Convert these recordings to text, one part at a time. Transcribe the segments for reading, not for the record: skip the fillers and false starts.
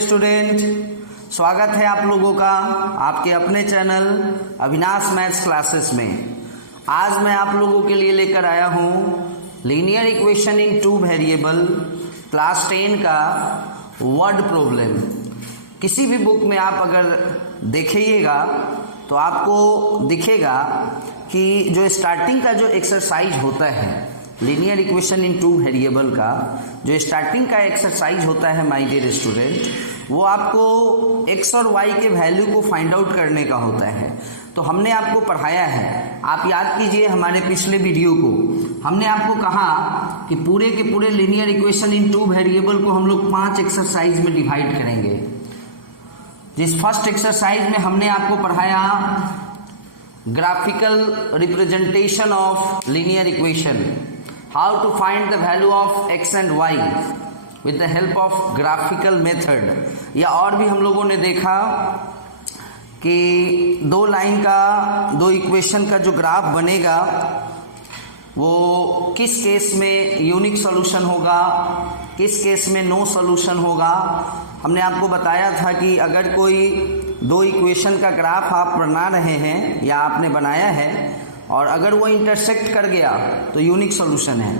Student, स्वागत है आप लोगों का आपके अपने चैनल अविनाश मैथ्स क्लासेस में। आज मैं आप लोगों के लिए लेकर आया हूँ linear equation in two variable class 10 का वर्ड प्रॉब्लम। किसी भी बुक में आप अगर देखिएगा तो आपको दिखेगा कि जो स्टार्टिंग का जो एक्सरसाइज होता है linear equation in two variable का जो स्टार्टिंग का एक्सरसाइज होता है माय डियर स्टूडेंट, वो आपको x और y के वैल्यू को फाइंड आउट करने का होता है। तो हमने आपको पढ़ाया है, आप याद कीजिए हमारे पिछले वीडियो को। हमने आपको कहा कि पूरे के पूरे linear equation in two variable को हम लोग 5 एक्सरसाइज में डिवाइड करेंगे। जिस फर्स्ट एक्सरसाइज में हमने आपको पढ़ाया graphical representation of linear equation, how to find the value of x and y with the help of graphical method। या और भी हम लोगों ने देखा कि दो लाइन का दो इक्वेशन का जो ग्राफ बनेगा वो किस केस में यूनिक सॉल्यूशन होगा, किस केस में नो सॉल्यूशन होगा। हमने आपको बताया था कि अगर कोई दो इक्वेशन का ग्राफ आप बना रहे हैं या आपने बनाया है और अगर वो इंटरसेक्ट कर गया तो यूनिक सॉल्यूशन है,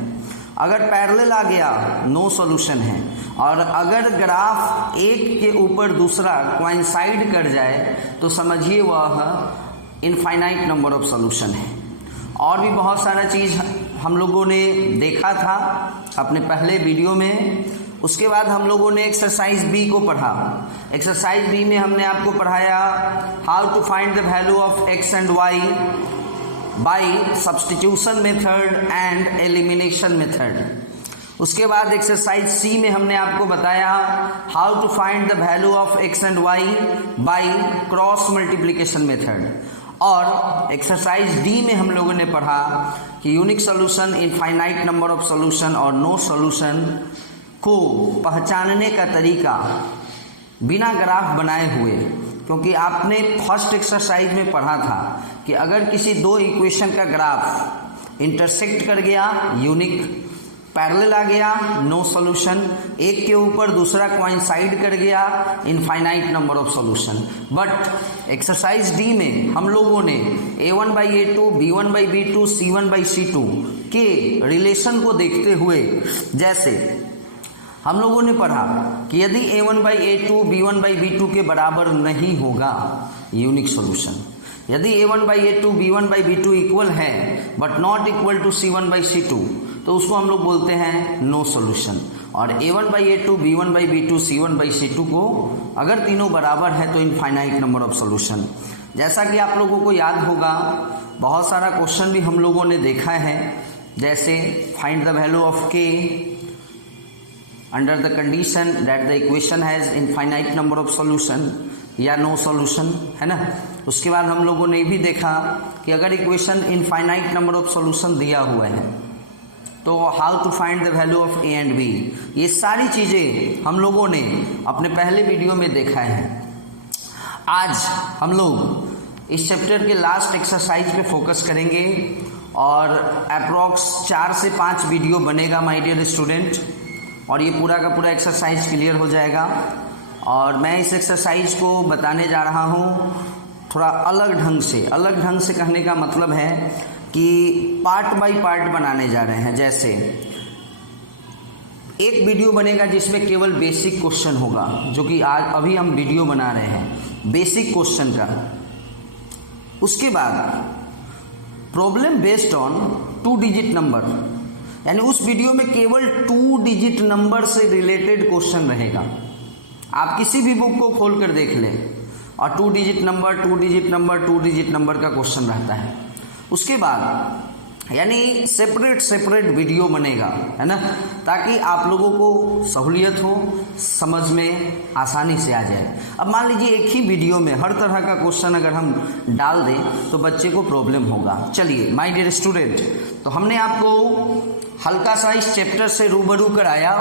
अगर पैरेलल आ गया नो सॉल्यूशन है, और अगर ग्राफ एक के ऊपर दूसरा कोइंसाइड कर जाए तो समझिए वह इनफाइनाइट नंबर ऑफ सॉल्यूशन है। और भी बहुत सारा चीज़ हम लोगों ने देखा था अपने पहले वीडियो में। उसके बाद हम लोगों ने एक्सरसाइज बी को पढ़ा। एक्सरसाइज बी में हमने आपको पढ़ाया how to find the value of X and Y by substitution method and elimination method. उसके बाद एक्सरसाइज सी में हमने आपको बताया how to find the value of X and Y by cross multiplication method. और एक्सरसाइज डी में हम लोगों ने पढ़ा कि unique solution, infinite number of solution और नो सॉल्यूशन को पहचानने का तरीका बिना ग्राफ बनाए हुए। क्योंकि आपने फर्स्ट एक्सरसाइज में पढ़ा था कि अगर किसी दो इक्वेशन का ग्राफ इंटरसेक्ट कर गया यूनिक, पैरेलल आ गया नो सॉल्यूशन, एक के ऊपर दूसरा कोइंसाइड कर गया infinite number of solution. But exercise D में हम लोगों ने a1/a2, b1/b2, c1/c2 के रिलेशन को देखते हुए, जैसे हम लोगों ने पढ़ा कि यदि a1/a2 b1/b2 के बराबर नहीं होगा यूनिक सॉल्यूशन, यदि a1/a2 b1/b2 इक्वल है but not equal to c1/c2 तो उसको हम लोग बोलते हैं नो सॉल्यूशन। और a1/a2 b1/b2 c1/c2 को अगर तीनों बराबर है तो इनफाइनाइट नंबर ऑफ सॉल्यूशन। जैसा कि आप लोगों को याद होगा बहुत सारा क्वेश्चन भी हम लोगों ने देखा है, जैसे find the value of k under the condition that the equation has infinite number of solution या नो सॉल्यूशन, है ना। उसके बाद हम लोगों ने भी देखा कि अगर equation infinite number of solution दिया हुआ है तो how to find the value of A and B. ये सारी चीज़ें हम लोगों ने अपने पहले वीडियो में देखा है। आज हम लोग इस चैप्टर के लास्ट एक्सरसाइज पे फोकस करेंगे और अप्रॉक्स 4 से 5 वीडियो बनेगा माय डियर स्टूडेंट, और ये पूरा का पूरा एक्सरसाइज क्लियर हो जाएगा। और मैं इस एक्सरसाइज को बताने जा रहा हूँ थोड़ा अलग ढंग से। अलग ढंग से कहने का मतलब है कि पार्ट बाय पार्ट बनाने जा रहे हैं। जैसे एक वीडियो बनेगा जिसमें केवल बेसिक क्वेश्चन होगा, जो कि आज अभी हम वीडियो बना रहे हैं बेसिक क्वेश्चन का। उसके बाद problem based on 2 digit number, यानी उस वीडियो में केवल 2 डिजिट नंबर से रिलेटेड क्वेश्चन रहेगा। आप किसी भी बुक को खोल कर देख लें और 2 digit number 2 digit number 2 digit number का क्वेश्चन रहता है। उसके बाद यानी सेपरेट वीडियो बनेगा, है ना, ताकि आप लोगों को सहूलियत हो, समझ में आसानी से आ जाए। अब मान लीजिए एक ही वीडियो में हर तरह का क्वेश्चन अगर हम डाल दें तो बच्चे को प्रॉब्लम होगा। चलिए माय डियर स्टूडेंट, तो हमने आपको हल्का सा इस चैप्टर से रूबरू कराया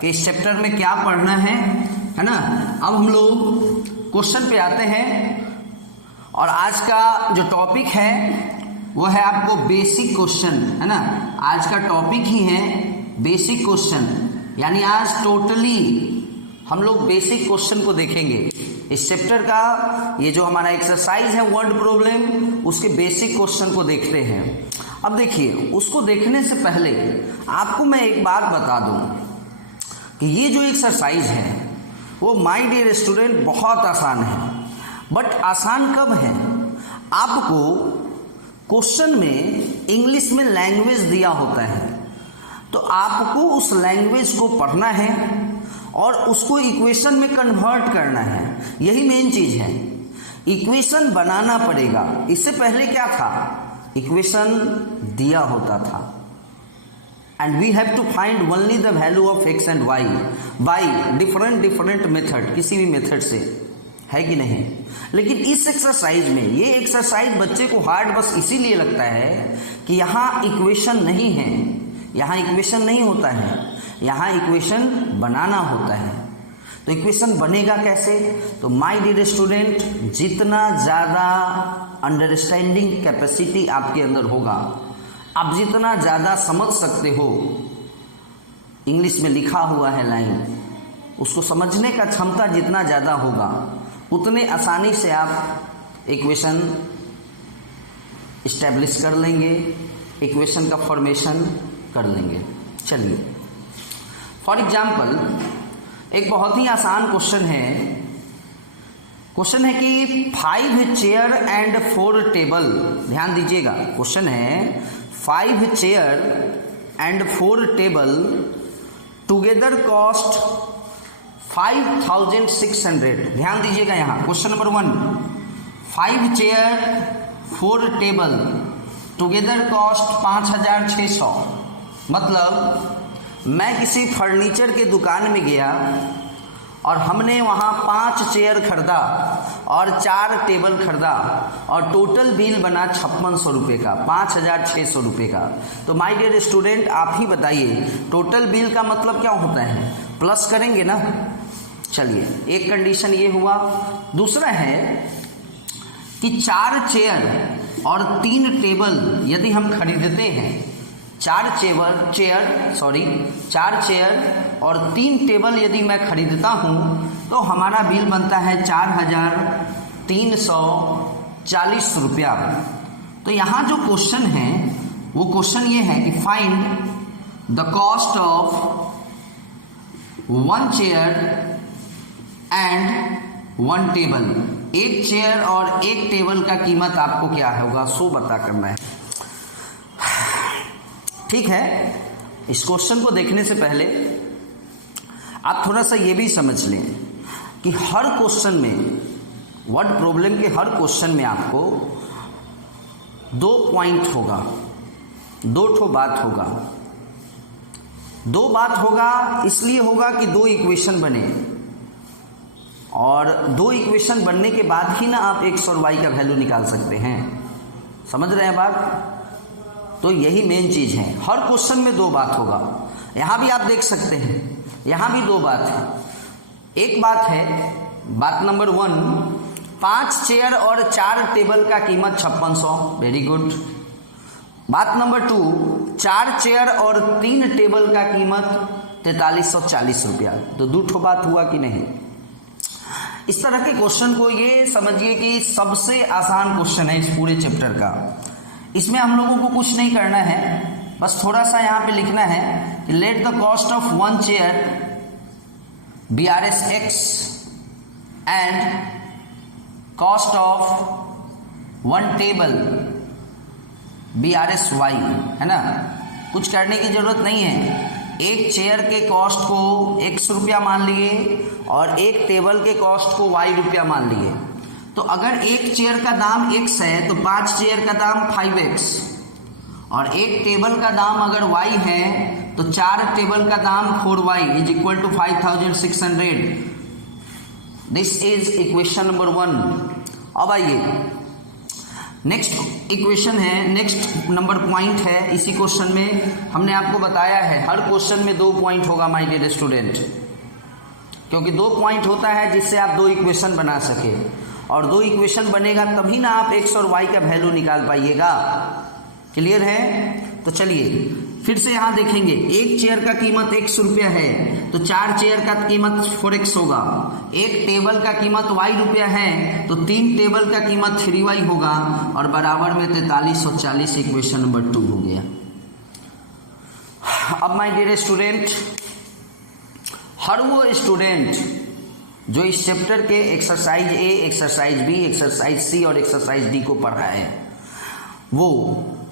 कि इस चैप्टर में क्या पढ़ना है ना। अब हम लोग क्वेश्चन पे आते हैं और आज का जो टॉपिक है वो है आपको बेसिक क्वेश्चन, है ना। आज का टॉपिक ही है बेसिक क्वेश्चन, यानी आज टोटली हम लोग बेसिक क्वेश्चन को देखेंगे। इस चैप्टर का ये जो हमारा एक्सरसाइज है वर्ड प्रॉब्लम, उसके बेसिक क्वेश्चन को देखते हैं। अब देखिए, उसको देखने से पहले आपको मैं एक बात बता दूं कि ये जो एक्सरसाइज है वो माय डियर स्टूडेंट बहुत आसान है। बट आसान कब है? आपको क्वेश्चन में इंग्लिश में लैंग्वेज दिया होता है, तो आपको उस लैंग्वेज को पढ़ना है और उसको इक्वेशन में कन्वर्ट करना है। यही मेन चीज है। इक्वेशन बनाना पड़ेगा। इससे पहले क्या था? इक्वेशन दिया होता था, and we have to find only the value of X and Y by different method, किसी भी मेथड से, है कि नहीं। लेकिन इस एक्सरसाइज में, ये एक्सरसाइज बच्चे को हार्ड बस इसीलिए लगता है कि यहाँ इक्वेशन नहीं है, यहाँ इक्वेशन नहीं होता है, यहाँ इक्वेशन बनाना होता है। तो इक्वेशन बनेगा कैसे? तो माय डियर स्टूडेंट, जितना ज़्यादा अंडरस्टैंडिंग कैपेसिटी आपके अंदर होगा, आप जितना ज़्यादा समझ सकते हो, इंग्लिश में लिखा हुआ है लाइन, उसको समझने का क्षमता जितना ज़्यादा होगा, उतने आसानी से आप इक्वेशन इस्टेब्लिश कर लेंगे, इक्वेशन का फॉर्मेशन कर लेंगे। चलिए, फॉर एग्जाम्पल एक बहुत ही आसान क्वेश्चन है। क्वेश्चन है कि 5 चेयर एंड 4 टेबल, ध्यान दीजिएगा, क्वेश्चन है 5 chair and 4 table together cost 5600। ध्यान दीजिएगा यहाँ question number 1, 5 chair 4 table together cost 5600। मतलब मैं किसी फर्नीचर के दुकान में गया और हमने वहाँ 5 चेयर खरीदा और 4 टेबल खरीदा और टोटल बिल बना 5600 रुपये का, 5600 रुपये का। तो माय डियर स्टूडेंट, आप ही बताइए टोटल बिल का मतलब क्या होता है? प्लस करेंगे ना। चलिए, एक कंडीशन ये हुआ। दूसरा है कि 4 चेयर और 3 टेबल यदि हम खरीदते हैं, 4 चेयर और 3 टेबल यदि मैं खरीदता हूं, तो हमारा बिल बनता है 4340 रुपया। तो यहाँ जो क्वेश्चन है वो क्वेश्चन ये है कि find the cost of 1 chair and 1 table. एक चेयर और एक टेबल का कीमत आपको क्या होगा, सो बता करना है। ठीक है, इस क्वेश्चन को देखने से पहले आप थोड़ा सा ये भी समझ लें कि हर क्वेश्चन में, वर्ड प्रॉब्लम के हर क्वेश्चन में आपको 2 पॉइंट होगा, 2 ठो बात होगा। 2 बात होगा इसलिए होगा कि 2 इक्वेशन बने, और 2 इक्वेशन बनने के बाद ही ना आप एक्स और वाई का वैल्यू निकाल सकते हैं। समझ रहे हैं बात? तो यही मेन चीज है। हर क्वेश्चन में 2 बात होगा। यहां भी आप देख सकते हैं, यहां भी 2 बात है। एक बात है, बात नंबर 1, 5 चेयर और 4 टेबल का कीमत 5600, वेरी गुड। बात नंबर 2, 4 चेयर और 3 टेबल का कीमत 4340 रुपया। तो 2 ठो बात हुआ कि नहीं? इस तरह के क्वेश्चन को ये समझिए कि सबसे आसान क्वेश्चन है इस पूरे चैप्टर का। इसमें हम लोगों को कुछ नहीं करना है, बस थोड़ा सा यहाँ पे लिखना है कि let the cost of 1 chair BRS X and cost of 1 table BRS Y, है ना। कुछ करने की जरूरत नहीं है। एक चेयर के कॉस्ट को X रुपया मान लिए और एक टेबल के कॉस्ट को Y रुपया मान लिए। तो अगर एक चेयर का दाम x है तो 5 चेयर का दाम 5x, और एक टेबल का दाम अगर y है तो 4 टेबल का दाम 4y is equal to 5600। This is equation number 1। अब आइए नेक्स्ट इक्वेशन है, नेक्स्ट नंबर पॉइंट है। इसी क्वेश्चन में हमने आपको बताया है हर क्वेश्चन में 2 पॉइंट होगा माय डियर स्टूडेंट, क्योंकि 2 पॉइंट होता है जिससे आप 2 इक्वेशन बना सके, और 2 इक्वेशन बनेगा तभी ना आप x और y का वैल्यू निकाल पाइएगा। क्लियर है? तो चलिए फिर से यहाँ देखेंगे, एक चेयर का कीमत 100 रुपया है तो 4 चेयर का कीमत 4x होगा। एक टेबल का कीमत y रुपया है तो 3 टेबल का कीमत 3y होगा, और बराबर में 43 और 40 इक्वेशन नंबर 2 हो गया। अब माय डियर स्टूडेंट, हर वो स्टूडेंट जो इस चैप्टर के exercise A, exercise B, exercise C और एक्सरसाइज डी को पढ़ रहा है, वो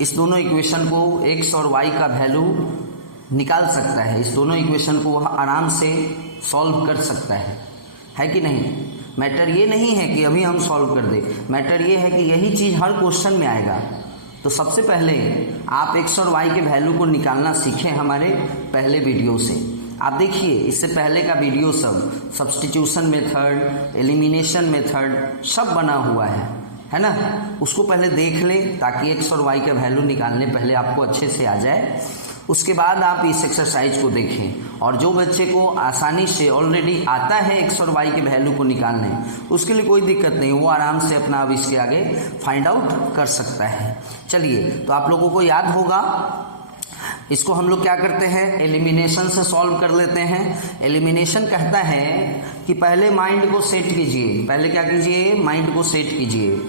इस दोनों इक्वेशन को x और y का वैल्यू निकाल सकता है। इस दोनों इक्वेशन को वह आराम से सॉल्व कर सकता है कि नहीं। मैटर ये नहीं है कि अभी हम सॉल्व कर दें, मैटर ये है कि यही चीज़ हर क्वेश्चन में आएगा। तो सबसे पहले आप x और y के वैल्यू को निकालना सीखें हमारे पहले वीडियो से। आप देखिए, इससे पहले का वीडियो सब सब्स्टिट्यूशन मेथड, एलिमिनेशन मेथड सब बना हुआ है ना। उसको पहले देख ले ताकि x और y का वैल्यू निकालने पहले आपको अच्छे से आ जाए। उसके बाद आप इस एक्सरसाइज को देखें, और जो बच्चे को आसानी से ऑलरेडी आता है x और y के वैल्यू को निकालने, उसके लिए कोई दिक्कत नहीं, वो आराम से अपना अब इसके आगे फाइंड आउट कर सकता है। चलिए, तो आप लोगों को याद होगा, इसको हम लोग क्या करते हैं, एलिमिनेशन से सॉल्व कर लेते हैं। एलिमिनेशन कहता है कि पहले माइंड को सेट कीजिए। पहले क्या कीजिए, माइंड को सेट कीजिए।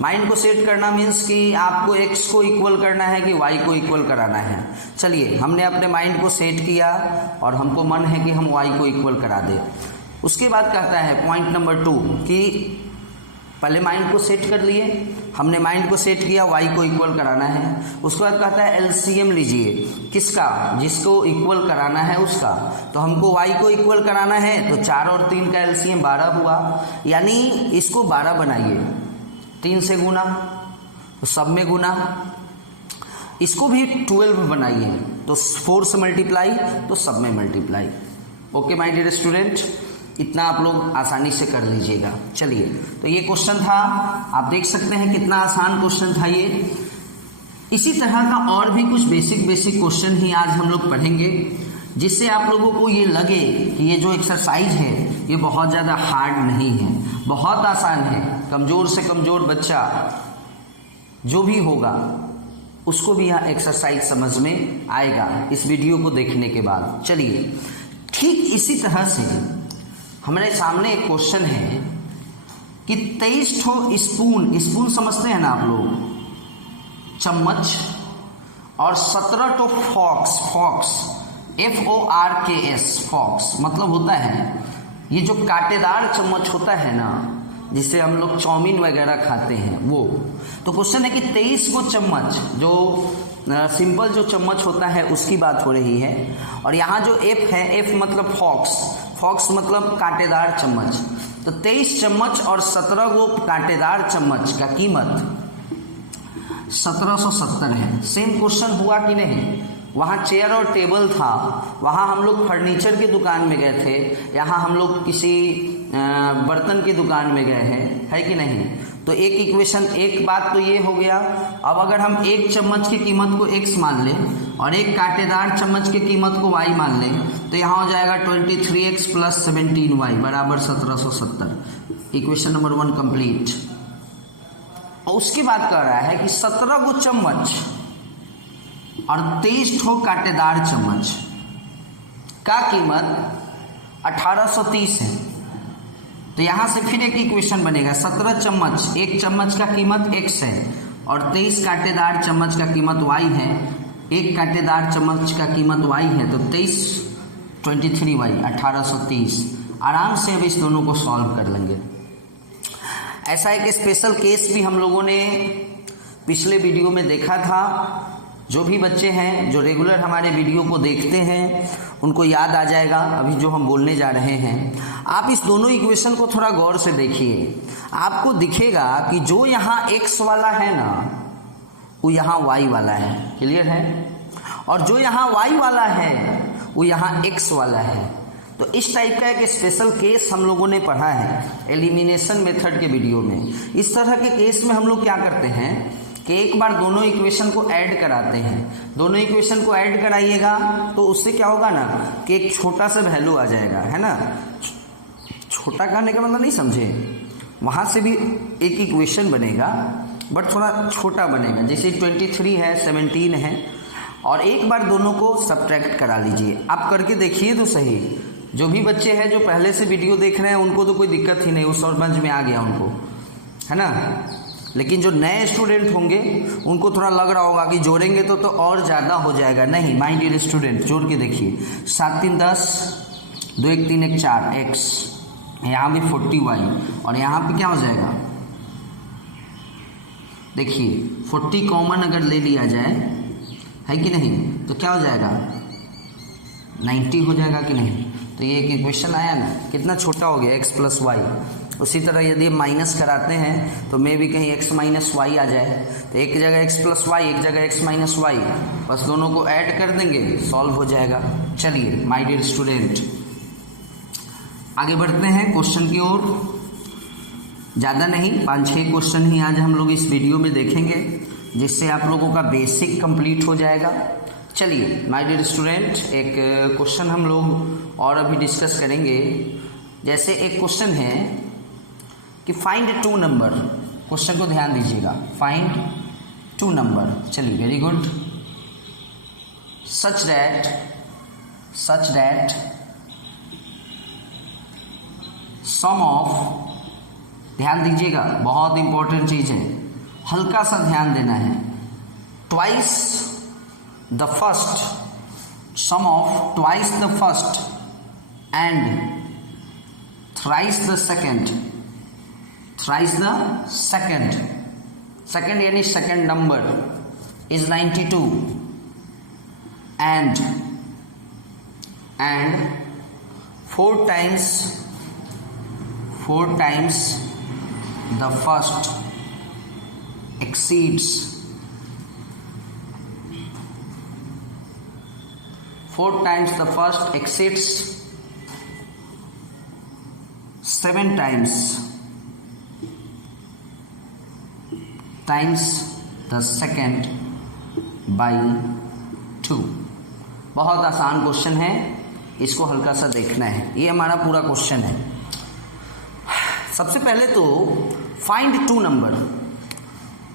माइंड को सेट करना मीन्स कि आपको x को इक्वल करना है कि y को इक्वल कराना है। चलिए, हमने अपने माइंड को सेट किया और हमको मन है कि हम y को इक्वल करा दें। उसके बाद कहता है पॉइंट नंबर 2 कि पहले माइंड को सेट कर लिए, हमने माइंड को सेट किया, y को इक्वल कराना है। उसके बाद कहता है एलसीएम लीजिए, किसका, जिसको इक्वल कराना है उसका। तो हमको y को इक्वल कराना है तो 4 और 3 का एलसीएम 12 हुआ, यानी इसको 12 बनाइए, 3 से गुना तो सब में गुना, इसको भी 12 बनाइए तो 4 से मल्टीप्लाई तो सब में multiply. Okay my dear student, इतना आप लोग आसानी से कर लीजिएगा। चलिए, तो ये क्वेश्चन था, आप देख सकते हैं कितना आसान क्वेश्चन था ये। इसी तरह का और भी कुछ बेसिक क्वेश्चन ही आज हम लोग पढ़ेंगे, जिससे आप लोगों को ये लगे कि ये जो एक्सरसाइज है ये बहुत ज़्यादा हार्ड नहीं है, बहुत आसान है। कमज़ोर से कमज़ोर बच्चा जो भी होगा उसको भी यहाँ एक्सरसाइज समझ में आएगा इस वीडियो को देखने के बाद। चलिए, ठीक इसी तरह से हमारे सामने एक क्वेश्चन है कि 23 ठो स्पून समझते हैं ना आप लोग, चम्मच, और 17 ठो फॉक्स FORKS, फॉक्स मतलब होता है ये जो कांटेदार चम्मच होता है ना, जिससे हम लोग चाउमीन वगैरह खाते हैं वो। तो क्वेश्चन है कि 23 को चम्मच, जो सिंपल जो चम्मच होता है उसकी बात हो रही है, और यहाँ जो F है, F मतलब फॉक्स मतलब कांटेदार चम्मच। तो 23 चम्मच और 17 को कांटेदार चम्मच का कीमत 1770 है। सेम क्वेश्चन हुआ कि नहीं। वहाँ चेयर और टेबल था, वहाँ हम लोग फर्नीचर की दुकान में गए थे, यहाँ हम लोग किसी बर्तन की दुकान में गए हैं, है कि नहीं। तो एक इक्वेशन, एक बात तो ये हो गया। अब अगर हम एक चम्मच की कीमत को x मान लें और एक कांटेदार चम्मच की कीमत को y मान लें, तो यहाँ हो जाएगा 23x + 17y बराबर 1770। Equation number 1 complete. और उसके बाद कह रहा है कि 17 को चम्मच और 23 ठो कांटेदार चम्मच का कीमत 1830 है। तो यहां से फिर एक इक्वेशन बनेगा, 17 चम्मच, एक चम्मच का कीमत x है और 23 कांटेदार चम्मच का कीमत y है। एक कांटेदार चम्मच का कीमत y है तो 23y 1830। आराम से अब इस दोनों को सॉल्व कर लेंगे। ऐसा एक स्पेशल केस भी हम लोगों ने पिछले वीडियो में देखा था। जो भी बच्चे हैं जो रेगुलर हमारे वीडियो को देखते हैं उनको याद आ जाएगा अभी जो हम बोलने जा रहे हैं। आप इस दोनों इक्वेशन को थोड़ा गौर से देखिए, आपको दिखेगा कि जो यहाँ x वाला है ना वो यहाँ y वाला है, क्लियर है, और जो यहाँ y वाला है वो यहाँ x वाला है। तो इस टाइप का एक स्पेशल केस हम लोगों ने पढ़ा है एलिमिनेशन मेथड के वीडियो में। इस तरह के केस में हम लोग क्या करते हैं कि एक बार दोनों इक्वेशन को ऐड कराते हैं। दोनों इक्वेशन को ऐड कराइएगा तो उससे क्या होगा ना कि एक छोटा सा वैल्यू आ जाएगा, है ना। छोटा कहने का मतलब नहीं समझे, वहाँ से भी एक इक्वेशन बनेगा बट थोड़ा छोटा बनेगा। जैसे 23 है, 17 है और एक बार दोनों को सब्ट्रैक्ट करा लीजिए। आप करके देखिए तो सही। जो भी बच्चे हैं जो पहले से वीडियो देख रहे हैं उनको तो कोई दिक्कत ही नहीं, उस समझ में आ गया उनको, है ना। लेकिन जो नए स्टूडेंट होंगे उनको थोड़ा लग रहा होगा कि जोड़ेंगे तो और ज़्यादा हो जाएगा। नहीं माय डियर स्टूडेंट, जोड़ के देखिए। 7 3 10, 2 1 3 1 4 x, यहाँ भी 40y और यहाँ पे क्या हो जाएगा, देखिए 40 कॉमन अगर ले लिया जाए, है कि नहीं, तो क्या हो जाएगा 90 हो जाएगा कि नहीं। तो ये एक इक्वेशन आया ना, कितना छोटा हो गया x प्लस वाई। उसी तरह यदि माइनस कराते हैं तो मे भी कहीं x माइनस वाई आ जाए, तो एक जगह x प्लस वाई, एक जगह x माइनस वाई, बस दोनों को ऐड कर देंगे, सॉल्व हो जाएगा। चलिए माय डियर स्टूडेंट आगे बढ़ते हैं क्वेश्चन की ओर। ज़्यादा नहीं, 5-6 क्वेश्चन ही आज हम लोग इस वीडियो में देखेंगे, जिससे आप लोगों का बेसिक कंप्लीट हो जाएगा। चलिए माय डियर स्टूडेंट, एक क्वेश्चन हम लोग और अभी डिस्कस करेंगे। जैसे एक क्वेश्चन है कि फाइंड 2 नंबर, क्वेश्चन को ध्यान दीजिएगा, फाइंड 2 नंबर। चलिए very good. Such that sum of, ध्यान दीजिएगा बहुत इंपॉर्टेंट चीज है, हल्का सा ध्यान देना है। Twice the first, sum of twice the first and thrice the second, second यानी second number is 92 and 4 times the first exceeds 7 times the second by 2। बहुत आसान क्वेश्चन है, इसको हल्का सा देखना है। ये हमारा पूरा क्वेश्चन है। सबसे पहले तो फाइंड 2 नंबर।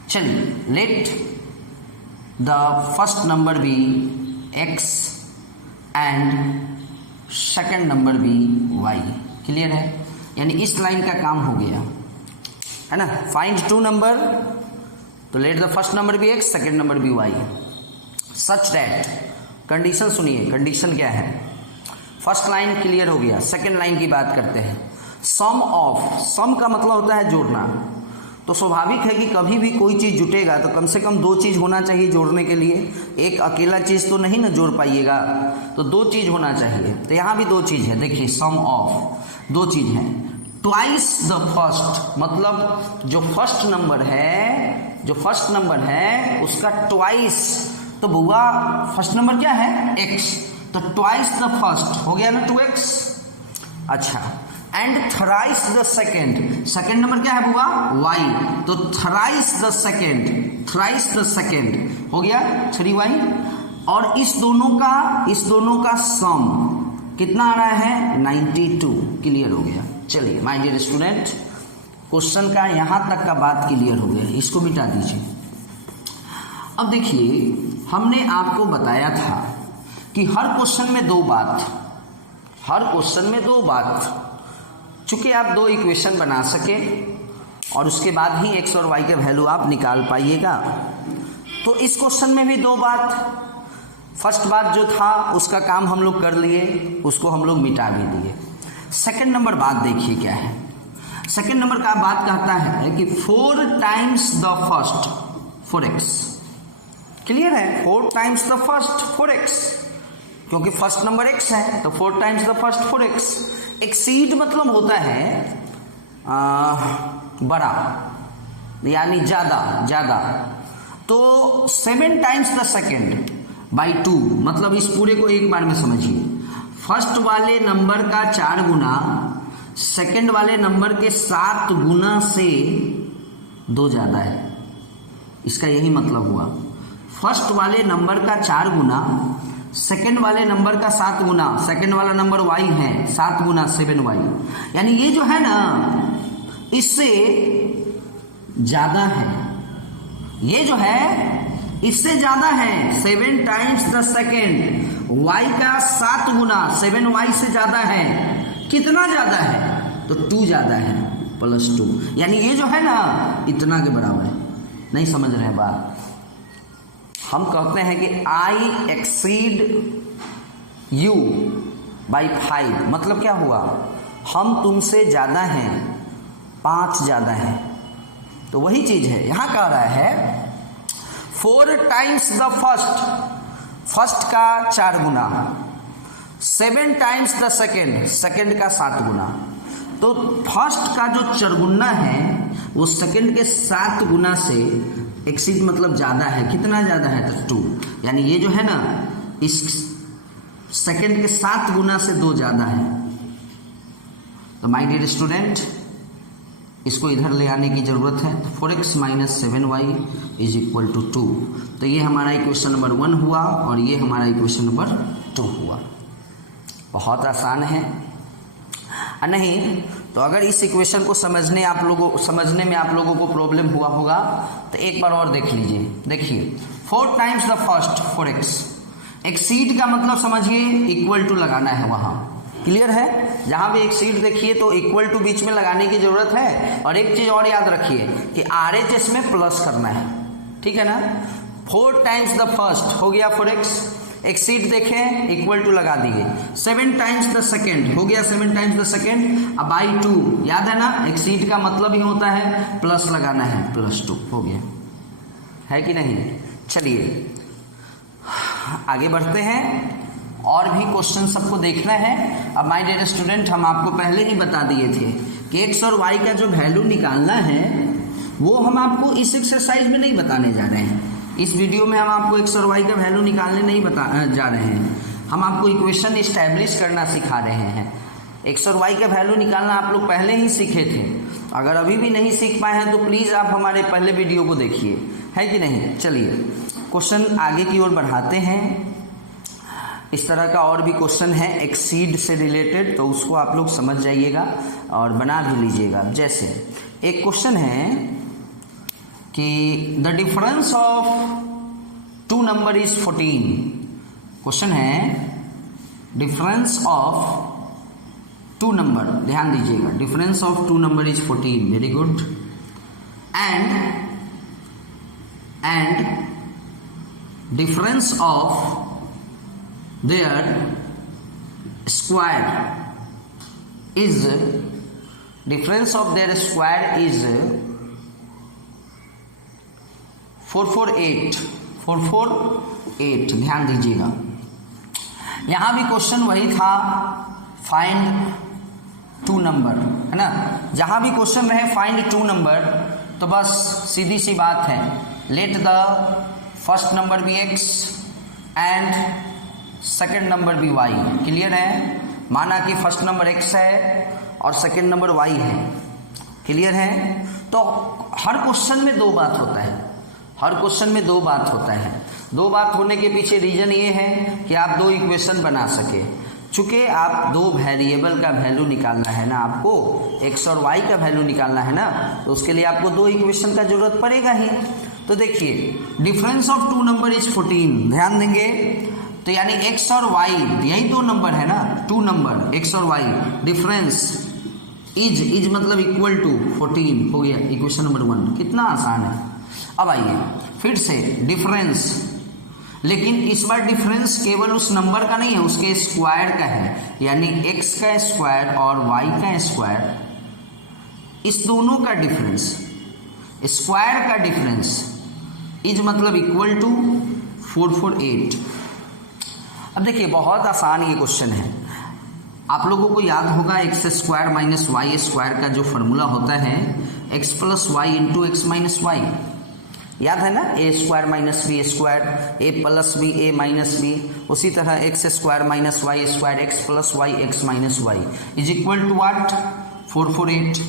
चलिए let the first number be x and second number be y। Clear है, यानी इस लाइन का काम हो गया, है ना। फाइंड 2 नंबर, तो let the first number be x, second number be y। Such that, condition सुनिए, कंडीशन क्या है। फर्स्ट लाइन क्लियर हो गया, सेकंड लाइन की बात करते हैं। सम ऑफ, सम का मतलब होता है जोड़ना, तो स्वाभाविक है कि कभी भी कोई चीज़ जुटेगा तो कम से कम 2 चीज़ होना चाहिए जोड़ने के लिए। एक अकेला चीज़ तो नहीं ना जोड़ पाइएगा, तो 2 चीज़ होना चाहिए। तो यहाँ भी 2 चीज़ है, देखिए सम ऑफ 2 चीज़ है। ट्वाइस द फर्स्ट, मतलब जो फर्स्ट नंबर है उसका ट्वाइस, तो बुआ फर्स्ट नंबर क्या है x, तो ट्वाइस द फर्स्ट हो गया ना 2x। अच्छा, एंड थराइस द सेकेंड नंबर क्या है बुआ y, तो थराइस द सेकेंड हो गया 3y। और इस दोनों का सम कितना आ रहा है 92। क्लियर हो गया। चलिए माय डियर स्टूडेंट, क्वेश्चन का यहां तक का बात क्लियर हो गया, इसको मिटा दीजिए। अब देखिए हमने आपको बताया था कि हर क्वेश्चन में 2 बात, चूंकि आप 2 इक्वेशन बना सके और उसके बाद ही x और y के वैल्यू आप निकाल पाइएगा, तो इस क्वेश्चन में भी 2 बात। फर्स्ट बात जो था उसका काम हम लोग कर लिए, उसको हम लोग मिटा भी दिए। सेकंड नंबर बात देखिए क्या है। सेकंड नंबर का बात कहता है कि 4 times the first 4x। Clear है, 4 times the first 4x, क्योंकि फर्स्ट नंबर x है, तो 4 times the first 4x। Exceed मतलब होता है बड़ा, यानी ज्यादा। तो 7 times the second by 2, मतलब इस पूरे को एक बार में समझिए। फर्स्ट वाले नंबर का 4 गुना सेकंड वाले नंबर के 7 गुना से 2 ज्यादा है, इसका यही मतलब हुआ। फर्स्ट वाले नंबर का 4 गुना सेकंड वाले नंबर का 7 गुना, सेकंड वाला नंबर y है 7 गुना 7y, यानी ये जो है ना इससे ज्यादा है, ये जो है इससे ज्यादा है 7 टाइम्स द सेकेंड, y का 7 गुना 7y से ज्यादा है। कितना ज्यादा है? तो 2 ज्यादा है, +2, यानी ये जो है ना इतना के बराबर है। नहीं समझ रहे हैं बात? हम कहते हैं कि I एक्सीड यू बाई 5, मतलब क्या हुआ? हम तुमसे ज्यादा हैं, 5 ज्यादा है। तो वही चीज है यहां कह रहा है 4 टाइम्स द फर्स्ट का 4 गुना, 7 टाइम्स द सेकेंड का 7 गुना। तो फर्स्ट का जो चरगुना है वो सेकेंड के 7 गुना से एक्सीड मतलब ज्यादा है। कितना ज्यादा है? तो 2, यानी ये जो है ना इस सेकेंड के 7 गुना से 2 ज्यादा है। तो माय डियर स्टूडेंट, इसको इधर ले आने की जरूरत है। 4x - 7y = 2। तो ये हमारा इक्वेशन नंबर 1 हुआ और ये हमारा इक्वेशन नंबर 2 हुआ। बहुत आसान है नहीं? तो अगर इस इक्वेशन को समझने में आप लोगों को प्रॉब्लम हुआ होगा तो एक बार और देख लीजिए। देखिए 4 times the first 4x, exceed का मतलब समझिए इक्वल टू लगाना है वहां। क्लियर है? जहां भी एक्सीड देखिए तो इक्वल टू बीच में लगाने की जरूरत है। और एक चीज और याद रखिए कि RHS में प्लस करना है, ठीक है ना? 4 टाइम्स द फर्स्ट हो गया 4x, एक्सीड देखें इक्वल टू लगा दिए। 7 टाइम्स द सेकेंड हो गया 7 टाइम्स द सेकेंड, अब बाई 2, याद है ना? एक्सीड का मतलब ही होता है प्लस लगाना है, +2 हो गया, है कि नहीं? चलिए आगे बढ़ते हैं, और भी क्वेश्चन सबको देखना है। अब माय डियर स्टूडेंट, हम आपको पहले ही बता दिए थे कि x और y का जो वैल्यू निकालना है वो हम आपको इस एक्सरसाइज में नहीं बताने जा रहे हैं। इस वीडियो में हम आपको x और y का वैल्यू निकालने नहीं जा रहे हैं, हम आपको इक्वेशन इस्टेब्लिश करना सिखा रहे हैं। x और y का वैल्यू निकालना आप लोग पहले ही सीखे थे। अगर अभी भी नहीं सीख पाए हैं तो प्लीज आप हमारे पहले वीडियो को देखिए, है कि नहीं? चलिए क्वेश्चन आगे की ओर बढ़ाते हैं। इस तरह का और भी क्वेश्चन है एक्सीड से रिलेटेड, तो उसको आप लोग समझ जाइएगा और बना भी लीजिएगा। जैसे एक क्वेश्चन है कि the difference of 2 number is 14। Question है डिफरेंस ऑफ 2 नंबर, ध्यान दीजिएगा, difference of 2 number is 14, very good. And difference of their square is 448। ध्यान दीजिएगा, यहां भी क्वेश्चन वही था, फाइंड 2 नंबर, है ना? जहां भी क्वेश्चन रहे फाइंड 2 नंबर, तो बस सीधी सी बात है, let the first number be x and second number भी y। क्लियर है? माना कि फर्स्ट नंबर x है और सेकेंड नंबर y है। क्लियर है? तो हर क्वेश्चन में 2 बात होता है, हर क्वेश्चन में 2 बात होता है। 2 बात होने के पीछे रीजन ये है कि आप 2 इक्वेशन बना सके। चूंकि आप 2 वेरिएबल का वैल्यू निकालना है ना, आपको x और y का वैल्यू निकालना है ना, तो उसके लिए आपको 2 इक्वेशन का जरूरत पड़ेगा ही। तो देखिए डिफरेंस ऑफ 2 नंबर इज 14, ध्यान देंगे। तो यानी x और y यही 2 नंबर है ना, 2 नंबर x और y, डिफरेंस इज मतलब इक्वल टू 14 हो गया इक्वेशन नंबर 1। कितना आसान है। अब आइए फिर से डिफरेंस, लेकिन इस बार डिफरेंस केवल उस नंबर का नहीं है, उसके स्क्वायर का है, यानी x का स्क्वायर और y का स्क्वायर, इस दोनों का डिफरेंस, स्क्वायर का डिफरेंस इज मतलब इक्वल टू 448। अब देखिए बहुत आसान ये क्वेश्चन है, आप लोगों को याद होगा x square minus y square का जो फॉर्मूला होता है x plus y into x minus y, याद है ना? A square minus b square, a plus b a minus b, उसी तरह x square minus y square x plus y x minus y is equal to what? 448।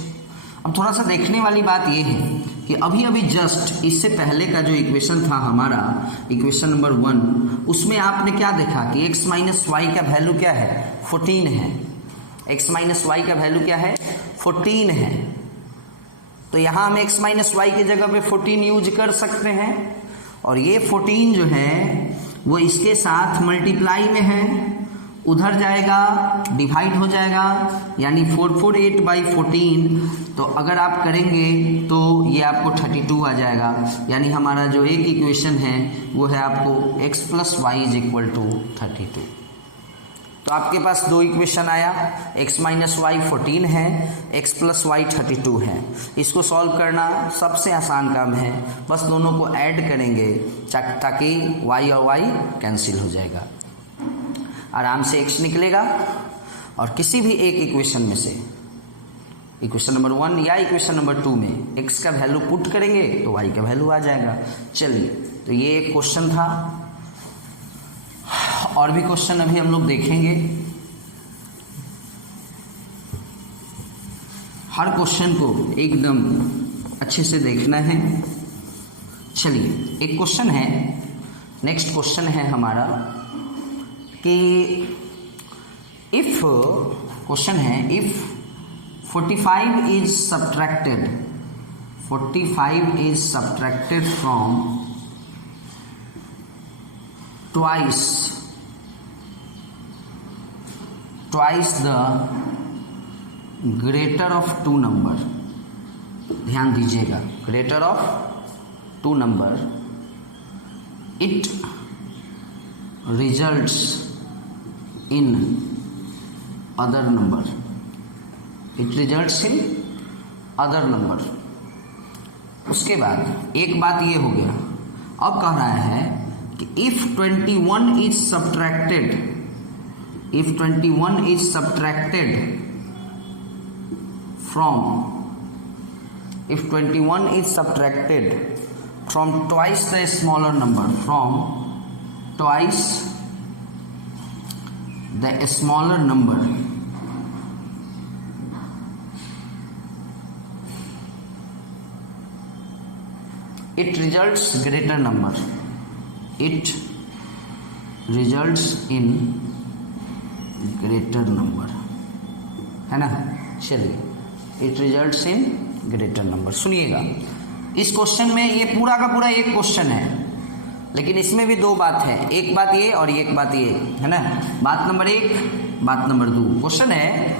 अब थोड़ा सा देखने वाली बात यह है कि अभी अभी जस्ट इससे पहले का जो इक्वेशन था हमारा, इक्वेशन नंबर 1, उसमें आपने क्या देखा कि x माइनस वाई का वैल्यू क्या है? 14 है। x माइनस वाई का वैल्यू क्या है? 14 है। तो यहां हम x माइनस वाई की जगह पे 14 यूज कर सकते हैं। और ये 14 जो है वो इसके साथ मल्टीप्लाई में है, उधर जाएगा डिवाइड हो जाएगा, यानी 448/14। तो अगर आप करेंगे तो ये आपको 32 आ जाएगा। यानी हमारा जो एक इक्वेशन है वो है आपको x + y = 32। तो आपके पास दो इक्वेशन आया, x - y 14 है, x + y 32 है। इसको सॉल्व करना सबसे आसान काम है, बस दोनों को ऐड करेंगे ताकि y और y कैंसिल हो जाएगा, आराम से x निकलेगा। और किसी भी एक इक्वेशन में से, इक्वेशन नंबर 1 या इक्वेशन नंबर 2 में x का वैल्यू पुट करेंगे तो y का वैल्यू आ जाएगा। चलिए, तो ये एक क्वेश्चन था, और भी क्वेश्चन अभी हम लोग देखेंगे। हर क्वेश्चन को एकदम अच्छे से देखना है। चलिए, एक क्वेश्चन है, नेक्स्ट क्वेश्चन है हमारा कि इफ, क्वेश्चन है if 45 is subtracted from twice the greater of two number, ध्यान दीजिएगा, greater of two number, it results in other number, उसके बाद एक बात ये हो गया, अब कह रहा है कि if 21 is subtracted from twice the smaller number, it results greater number, it results in greater number, है ना। चलिए, it results in greater number। सुनिएगा, इस क्वेश्चन में ये पूरा का पूरा एक क्वेश्चन है, लेकिन इसमें भी दो बात है, एक बात ये और एक बात ये, है ना। बात नंबर 1, बात नंबर 2। क्वेश्चन है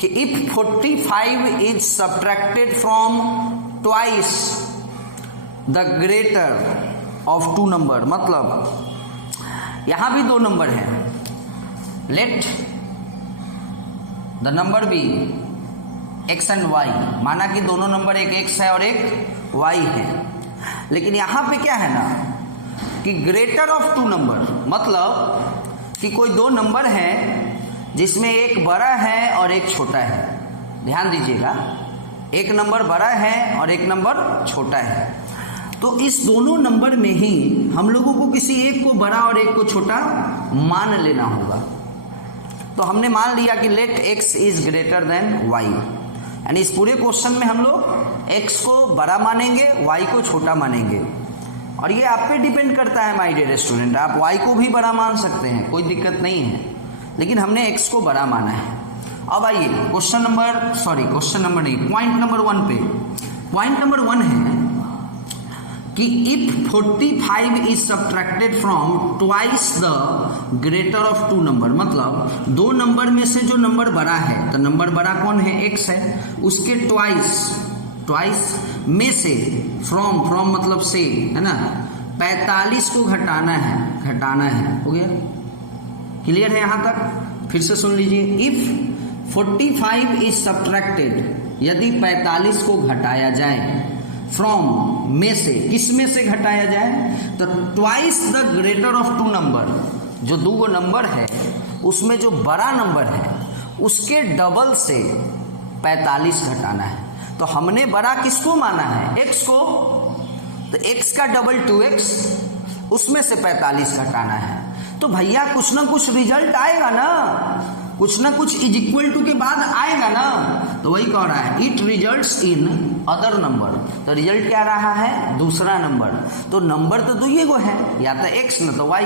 कि if 45 is subtracted from twice the greater of two number, मतलब यहां भी दो नंबर है, let the number be x and y, माना कि दोनों नंबर एक x है और एक y है, लेकिन यहां पे क्या है ना कि ग्रेटर ऑफ टू नंबर, मतलब कि कोई दो नंबर है जिसमें एक बड़ा है और एक छोटा है। ध्यान दीजिएगा, एक नंबर बड़ा है और एक नंबर छोटा है, तो इस दोनों नंबर में ही हम लोगों को किसी एक को बड़ा और एक को छोटा मान लेना होगा। तो हमने मान लिया कि let x is greater than y, यानी इस पूरे क्वेश्चन में हम लोग x को बड़ा मानेंगे, y को छोटा मानेंगे। और ये आप पे डिपेंड करता है माय डियर स्टूडेंट, आप y को भी बड़ा मान सकते हैं, कोई दिक्कत नहीं है, लेकिन हमने x को बड़ा माना है। अब आइए क्वेश्चन नंबर नहीं, पॉइंट नंबर 1 पे। पॉइंट नंबर 1 है कि if 45 is subtracted from twice the greater of two number, मतलब दो नंबर में से जो नंबर बड़ा है, तो नंबर बड़ा कौन है, x है, उसके ट्वाइस में से, फ्रॉम मतलब से, है ना, 45 को घटाना है। हो गया, क्लियर है यहां तक? फिर से सुन लीजिए, इफ 45 इज सब्ट्रैक्टेड, यदि 45 को घटाया जाए फ्रॉम में से, किस में से घटाया जाए, तो twice the greater of two number, जो दो नंबर है उसमें जो बड़ा नंबर है उसके डबल से 45 घटाना है। तो हमने बड़ा किसको माना है, x को, तो x का डबल 2x, उसमें से 45 घटाना है। तो भैया कुछ ना कुछ रिजल्ट आएगा ना, कुछ ना कुछ इज इक्वल टू के बाद आएगा ना, तो वही कह रहा है it results in other number. तो रिजल्ट क्या रहा है, दूसरा नंबर। तो नंबर तो दो ये है, या तो x न तो y,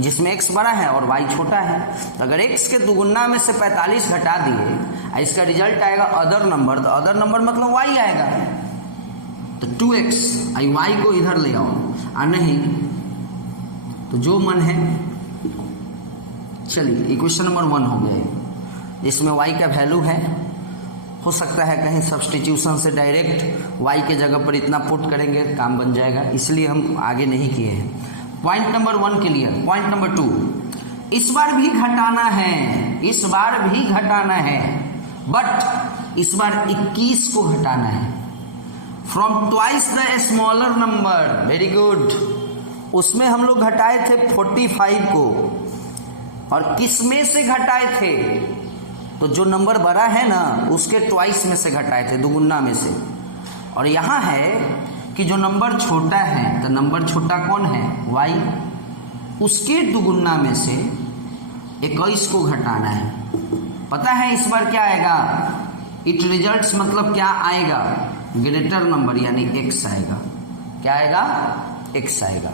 जिसमें x बड़ा है और y छोटा है। तो अगर x के दुगुना में से 45 घटा दिए, इसका रिजल्ट आएगा अदर नंबर, तो अदर नंबर मतलब y आएगा। तो 2x आई y को इधर ले आओ, और नहीं तो जो मन है। चलिए इक्वेशन नंबर 1 हो गया, इसमें y का वैल्यू है। हो सकता है कहीं सब्स्टिट्यूशन से डायरेक्ट y के जगह पर इतना पुट करेंगे काम बन जाएगा, इसलिए हम आगे नहीं किए हैं। Point number 1 clear. Point number 2, इस बार भी घटाना है, इस बार भी घटाना है, बट इस बार 21 को घटाना है from twice the smaller number. Very good. उसमें हम लोग घटाए थे 45 को, और किस में से घटाए थे? तो जो नंबर बड़ा है ना उसके ट्वाइस में से घटाए थे, दुगुना में से। और यहाँ है कि जो नंबर छोटा है, तो नंबर छोटा कौन है? y, उसके दुगुना में से 21 को घटाना है। पता है इस बार क्या आएगा? इट रिजल्ट्स मतलब क्या आएगा? ग्रेटर नंबर यानी x आएगा। क्या आएगा? x आएगा।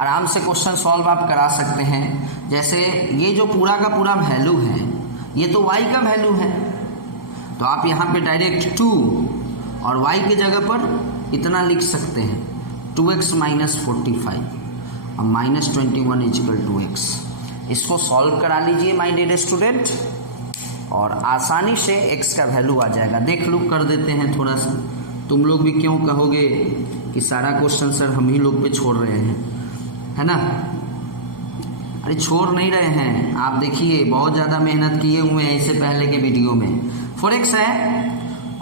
आराम से क्वेश्चन सॉल्व आप करा सकते हैं। जैसे ये जो पूरा का पूरा वैल्यू है, ये तो y का वैल्यू है, तो आप यहाँ पे डायरेक्ट 2 और y के जगह पर इतना लिख सकते हैं 2x माइनस 45 और माइनस 21 इक्वल टू x। इसको सॉल्व करा लीजिए माय डियर स्टूडेंट, और आसानी से x का वैल्यू आ जाएगा। देख लो कर देते हैं थोड़ा सा। तुम लोग भी क्यों कहोगे कि सारा क्वेश्चन सर हम ही लोग पे छोड़ रहे हैं, है ना? अरे छोड़ नहीं रहे हैं, आप देखिए बहुत ज़्यादा मेहनत किए हुए हैं इससे पहले के वीडियो में। 4x है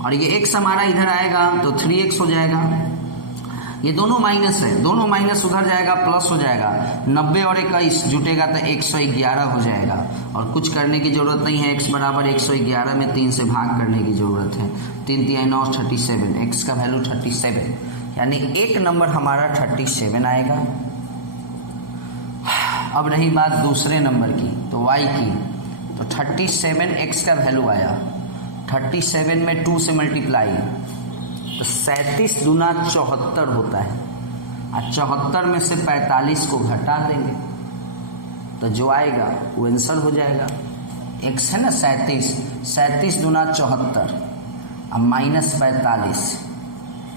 और ये x हमारा इधर आएगा तो 3x हो जाएगा। ये दोनों माइनस है, दोनों माइनस उधर जाएगा प्लस हो जाएगा। 90 और 21 जुटेगा तो 111 हो जाएगा। और कुछ करने की ज़रूरत नहीं है, x बराबर 111 में 3 से भाग करने की ज़रूरत है। 3 3 9 37, x का वैल्यू 37, यानी एक नंबर हमारा 37 आएगा। अब रही बात दूसरे नंबर की, तो y की, तो 37 x का वैल्यू आया। 37 में 2 से मल्टीप्लाई, तो 37 दूना 74 होता है, और 74 में से 45 को घटा देंगे तो जो आएगा वो आंसर हो जाएगा। x है ना 37 दूना 74 और माइनस 45,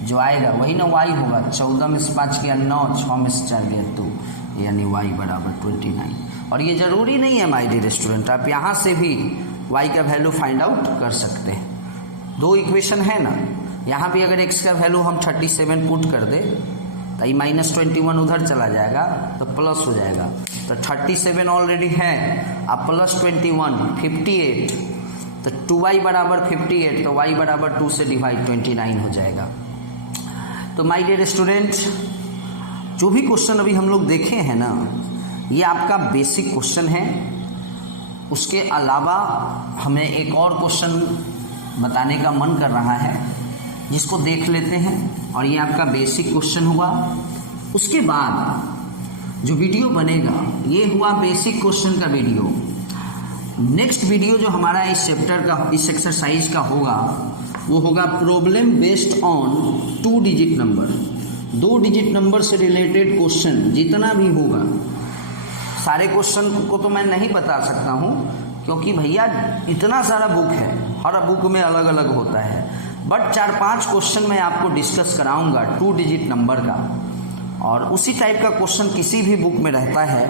जो आएगा वही ना y होगा। 14 में से 5 गया 9, 6 में से 4 गया 2, यानी y बराबर 29। और ये ज़रूरी नहीं है माय डियर स्टूडेंट, आप यहाँ से भी y का वैल्यू फाइंड आउट कर सकते हैं। 2 इक्वेशन है ना, यहाँ भी अगर x का वैल्यू हम 37 पुट कर दे तो ये माइनस 21 उधर चला जाएगा तो प्लस हो जाएगा। तो 37 ऑलरेडी है, अब प्लस 21 58, तो 2y बराबर 58, तो y बराबर 2 से डिवाइड 29 हो जाएगा। तो माय डियर स्टूडेंट, जो भी क्वेश्चन अभी हम लोग देखे हैं ना, ये आपका बेसिक क्वेश्चन है। उसके अलावा हमें एक और क्वेश्चन बताने का मन कर रहा है, जिसको देख लेते हैं। और ये आपका बेसिक क्वेश्चन हुआ। उसके बाद जो वीडियो बनेगा ये हुआ बेसिक क्वेश्चन का वीडियो। नेक्स्ट वीडियो जो हमारा इस चैप्टर का, इस एक्सरसाइज का होगा, वो होगा problem based on 2 digit number. 2 digit number से रिलेटेड क्वेश्चन जितना भी होगा, सारे क्वेश्चन को तो मैं नहीं बता सकता हूँ क्योंकि भैया इतना सारा बुक है, हर बुक में अलग अलग होता है। बट 4-5 क्वेश्चन मैं आपको डिस्कस कराऊंगा 2 डिजिट नंबर का, और उसी टाइप का क्वेश्चन किसी भी बुक में रहता है,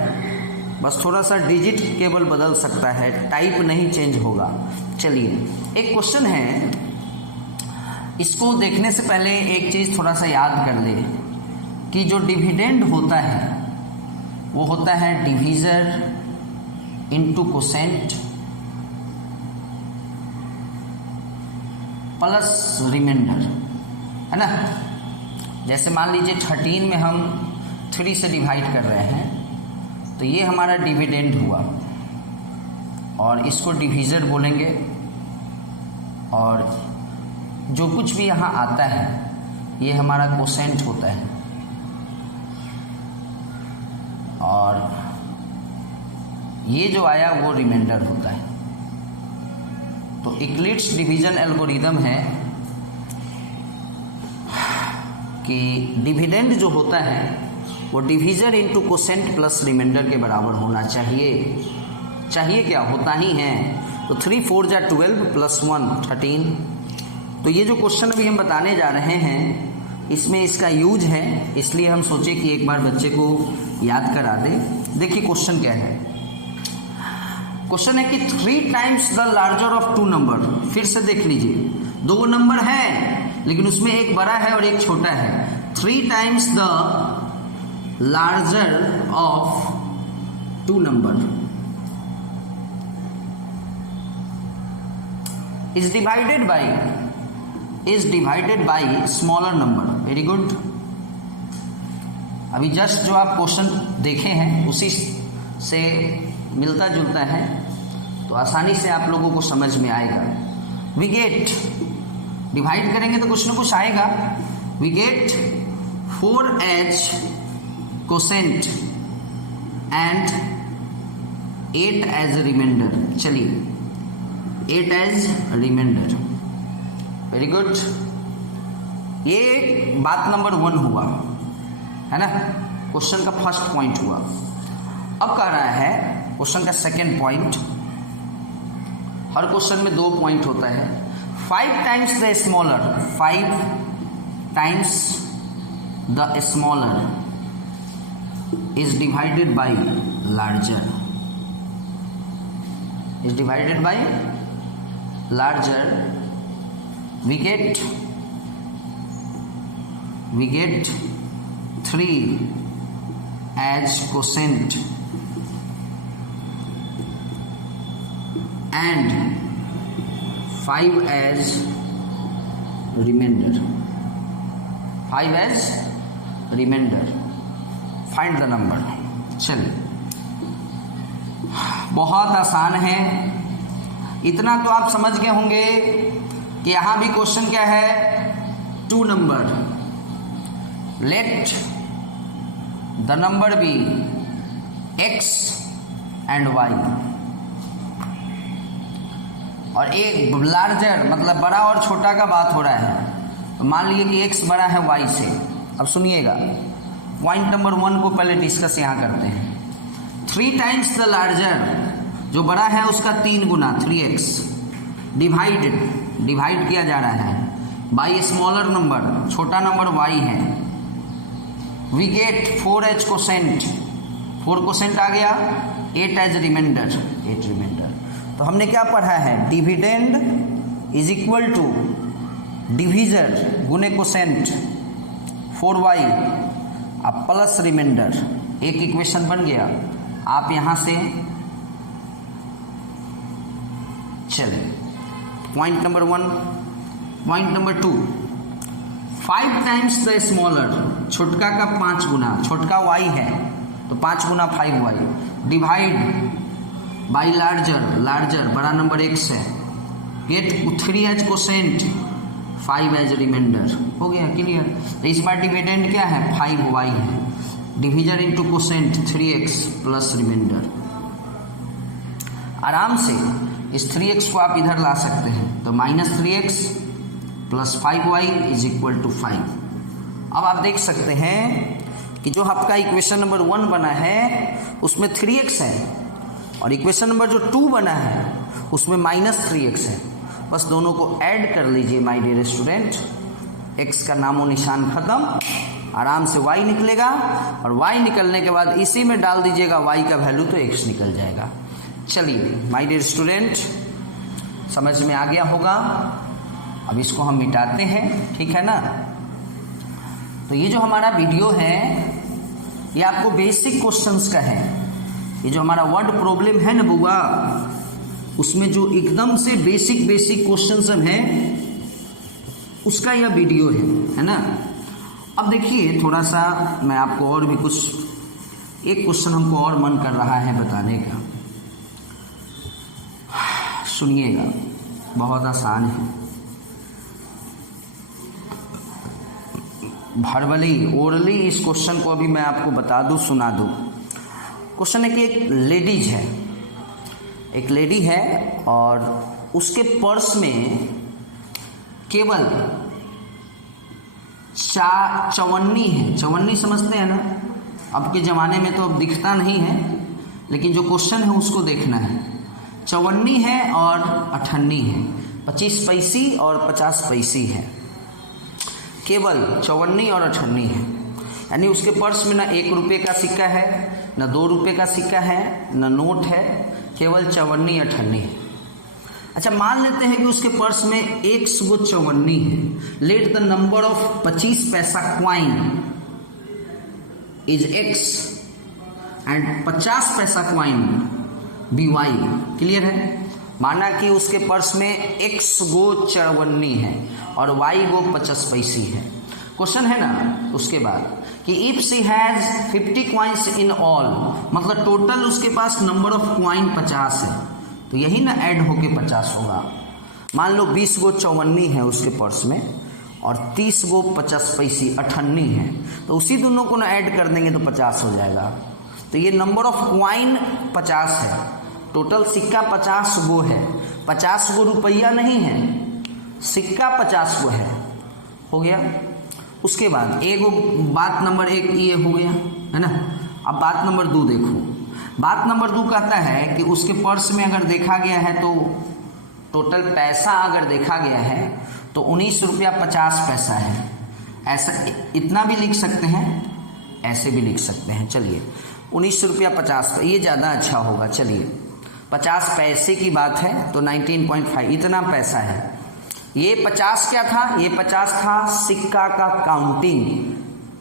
बस थोड़ा सा डिजिट केवल बदल सकता है, टाइप नहीं चेंज होगा। चलिए एक क्वेश्चन है, इसको देखने से पहले एक चीज़ थोड़ा सा याद कर ले कि जो डिविडेंड होता है वो होता है divisor into quotient plus remainder, है ना। जैसे मान लीजिए 13 में हम 3 से डिवाइड कर रहे हैं, तो ये हमारा डिविडेंड हुआ और इसको डिवीज़र बोलेंगे। और जो कुछ भी यहाँ आता है ये हमारा कोसेंट होता है, और ये जो आया वो रिमाइंडर होता है। तो यूक्लिड्स डिवीजन एल्गोरिदम है कि डिविडेंड जो होता है वो divisor into quotient plus remainder के बराबर होना चाहिए। चाहिए क्या, होता ही है। तो 3 4 जा 12 प्लस 1 13, तो ये जो क्वेश्चन अभी हम बताने जा रहे हैं इसमें इसका यूज है, इसलिए हम सोचे कि एक बार बच्चे को याद करा दे। देखिए क्वेश्चन क्या है। क्वेश्चन है कि 3 times the larger of 2 number. फिर से देख लीजिए, 2 नंबर है लेकिन उसमें एक बड़ा है और एक छोटा है। 3 times the larger of 2 number is divided by smaller number। Very good. अभी जस्ट जो आप क्वेश्चन देखे हैं उसी से मिलता जुलता है, तो आसानी से आप लोगों को समझ में आएगा। वी गेट, डिवाइड करेंगे तो कुछ ना कुछ आएगा। We get 4h quotient and 8 as remainder. चलिए 8 एज रिमाइंडर। Very good. ये बात नंबर 1 हुआ है ना, क्वेश्चन का फर्स्ट पॉइंट हुआ। अब कह रहा है क्वेश्चन का सेकंड पॉइंट। हर क्वेश्चन में 2 पॉइंट होता है। 5 times the smaller, 5 times the smaller is divided by larger, is divided by larger। we get 3 as quotient and 5 as remainder, 5 as remainder। find the number। चलिए बहुत आसान है, इतना तो आप समझ गए होंगे कि यहां भी क्वेश्चन क्या है, 2 number. Let the number be x and y, और एक लार्जर मतलब बड़ा और छोटा का बात हो रहा है। तो मान लीजिए कि x बड़ा है y से। अब सुनिएगा, पॉइंट नंबर 1 को पहले डिस्कस यहां करते हैं। 3 टाइम्स द लार्जर, जो बड़ा है उसका 3 गुना 3x, डिवाइड किया जा रहा है बाई स्मॉलर नंबर, छोटा नंबर y है। We get 4h quotient, 4 quotient आ गया, 8 एज रिमाइंडर, 8 रिमाइंडर। तो हमने क्या पढ़ा है, dividend is equal to divisor गुने कोसेंट 4y अब प्लस रिमाइंडर। एक इक्वेशन बन गया। आप यहां से चलिए point number 1। Point number 2, 5 times the smaller, छोटका का 5 गुना, छोटका y है तो 5 गुना 5y, divide by larger, larger बड़ा नंबर x है। Get 3 as quotient, 5 as remainder. हो गया क्लियर। इस बार डिविडेंड क्या है, 5y है। Division into quotient 3x plus remainder. आराम से इस 3x को आप इधर ला सकते हैं, तो -3x plus 5y is equal to 5। अब आप देख सकते हैं कि जो आपका इक्वेशन नंबर 1 बना है उसमें 3x है, और इक्वेशन नंबर जो 2 बना है उसमें -3x है। बस दोनों को ऐड कर लीजिए माय डियर स्टूडेंट, x का नामो निशान खत्म, आराम से y निकलेगा, और y निकलने के बाद इसी में डाल दीजिएगा y का वैल्यू, तो x निकल जाएगा। चलिए माय डियर स्टूडेंट, समझ में आ गया होगा। अब इसको हम मिटाते हैं, ठीक है ना। तो ये जो हमारा वीडियो है ये आपको बेसिक क्वेश्चंस का है। ये जो हमारा वर्ड प्रॉब्लम है ना बुआ, उसमें जो एकदम से बेसिक क्वेश्चन सब हैं उसका यह वीडियो है ना। अब देखिए थोड़ा सा मैं आपको और भी कुछ, एक क्वेश्चन हमको और मन कर रहा है बताने का, सुनिएगा, बहुत आसान है। भरबली ओरली इस क्वेश्चन को अभी मैं आपको बता दूं, सुना दूं। क्वेश्चन है कि एक लेडी है और उसके पर्स में केवल 54 है। 54 समझते हैं ना, अब के ज़माने में तो अब दिखता नहीं है, लेकिन जो क्वेश्चन है उसको देखना है। 54 है और 58 है। 25 पैसे और 50 पैसे है, केवल 54 और 58 है। यानी उसके पर्स में ना 1 रुपये का सिक्का है, ना 2 रुपये का सिक्का है, ना नोट है, केवल 54 58 है। अच्छा, मान लेते हैं कि उसके पर्स में 154 है। लेट द नंबर ऑफ 25 पैसा क्वाइन इज x एंड 50 पैसा क्वाइन बी y। क्लियर है? माना कि उसके पर्स में x गो 54 है और y गो 50 पैसे है। क्वेश्चन है ना उसके बाद कि if she has 50 coins in all, मतलब टोटल उसके पास नंबर ऑफ क्वाइन 50 है, तो यही ना ऐड होके 50 होगा। मान लो 20 गो 54 है उसके पर्स में और 30 गो 50 पैसे 58 है, तो उसी दोनों को ना ऐड कर देंगे तो 50 हो जाएगा। तो ये नंबर ऑफ क्वाइन 50 है, टोटल सिक्का 50 गो है, 50 गो रुपया नहीं है, सिक्का 50 गो हो गया। उसके बाद एगो बात नंबर 1 ये हो गया है ना। अब बात नंबर 2 देखो। बात नंबर 2 कहता है कि उसके पर्स में अगर देखा गया है तो टोटल पैसा अगर देखा गया है तो 19 रुपया 50 पैसा है। ऐसा इतना भी लिख सकते हैं, ऐसे भी लिख सकते हैं। चलिए 19 रुपया 50, ये ज़्यादा अच्छा होगा। चलिए 50 पैसे की बात है तो 19.5 इतना पैसा है। ये 50 क्या था? ये 50 था सिक्का का काउंटिंग,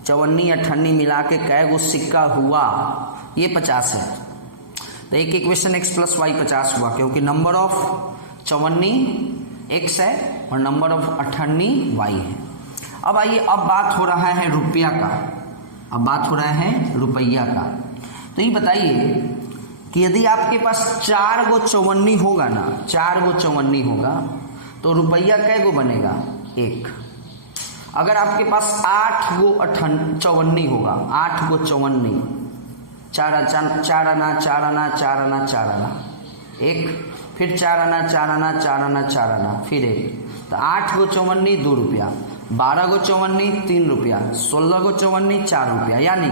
54 58 मिला के कै गो सिक्का हुआ, ये 50 है। तो एक इक्वेशन x प्लस वाई 50 हुआ, क्योंकि नंबर ऑफ 54 x है और नंबर ऑफ 58 y है। अब आइए, अब बात हो रहा है रुपया का, अब बात हो रहा है रुपया का। तो ये बताइए कि यदि आपके पास 4 गो 54 होगा ना, 4 गो 54 होगा तो रुपया कै गो बनेगा? 1। अगर आपके पास 8 गो 54 होगा, 8 गो 54, 4 आना 4 आना 4 आना 4 आना 1, फिर 4 आना 4 आना 4 आना 4 आना, फिर 1। तो 8 गो 54 2 रुपया, 12 गो 54 3 रुपया, 16 गो 54 4 रुपया। यानी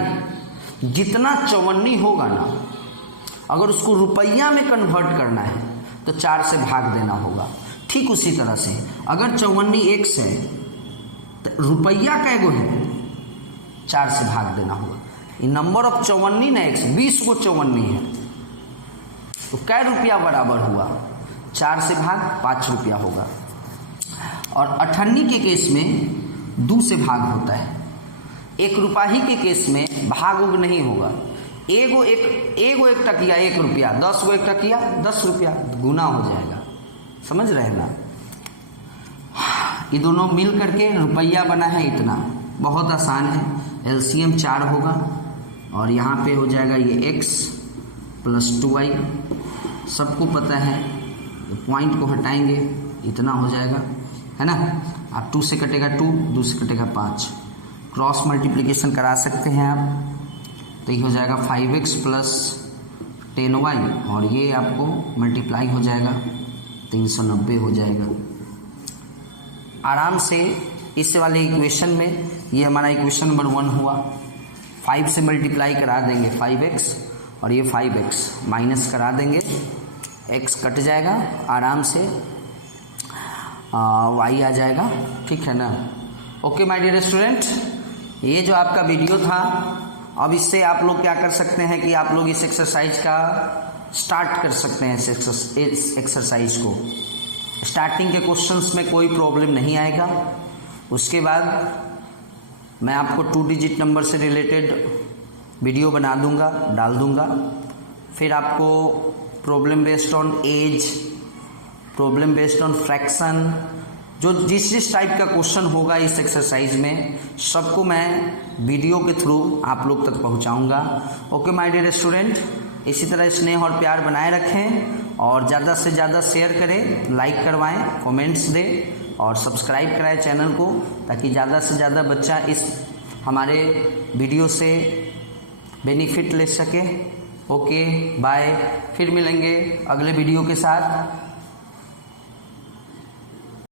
जितना 54 होगा ना, अगर उसको रुपया में कन्वर्ट करना है तो 4 से भाग देना होगा। ठीक उसी तरह से अगर 54 x है तो रुपया कै गो है? 4 से भाग देना होगा। ये नंबर ऑफ 54 ना x, 20 गो 54 है तो कै रुपया बराबर हुआ? 4 से भाग 5 रुपया होगा। और 58 के केस में 2 से भाग होता है। 1 रुपया के केस में भाग उग नहीं होगा। एगो एक टकिया 1 रुपया, 10 गो 1 टकिया 10 रुपया, गुना हो जाएगा। समझ रहे हैं ना? ये दोनों मिल करके रुपया बना है इतना, बहुत आसान है। एलसीएम 4 होगा और यहाँ पे हो जाएगा ये x प्लस 2y, सबको पता है। पॉइंट को हटाएंगे इतना हो जाएगा, है ना। अब 2 से कटेगा 2, 2 से कटेगा 5, क्रॉस मल्टीप्लिकेशन करा सकते हैं आप। तो ये हो जाएगा 5x प्लस 10y और ये आपको मल्टीप्लाई हो जाएगा 390 हो जाएगा आराम से। इस वाले इक्वेशन में ये हमारा इक्वेशन नंबर 1 हुआ। 5 से मल्टीप्लाई करा देंगे 5x और ये 5x माइनस करा देंगे, x कट जाएगा आराम से, y आ जाएगा। ठीक है ना? ओके माय डियर स्टूडेंट, ये जो आपका वीडियो था, अब इससे आप लोग क्या कर सकते हैं कि आप लोग इस एक्सरसाइज का स्टार्ट कर सकते हैं। इस एक्सरसाइज को स्टार्टिंग के क्वेश्चंस में कोई प्रॉब्लम नहीं आएगा। उसके बाद मैं आपको 2 डिजिट नंबर से रिलेटेड वीडियो बना दूंगा, डाल दूंगा। फिर आपको problem based on age, problem based on fraction, जो जिस टाइप का क्वेश्चन होगा इस एक्सरसाइज में, सबको मैं वीडियो के थ्रू आप लोग तक पहुंचाऊंगा। ओके माय डियर स्टूडेंट, इसी तरह स्नेह और प्यार बनाए रखें और ज़्यादा से ज़्यादा शेयर करें, लाइक करवाएं, कमेंट्स दें और सब्सक्राइब कराएं चैनल को, ताकि ज़्यादा से ज़्यादा बच्चा इस हमारे वीडियो से बेनिफिट ले सके। ओके बाय, फिर मिलेंगे अगले वीडियो के साथ।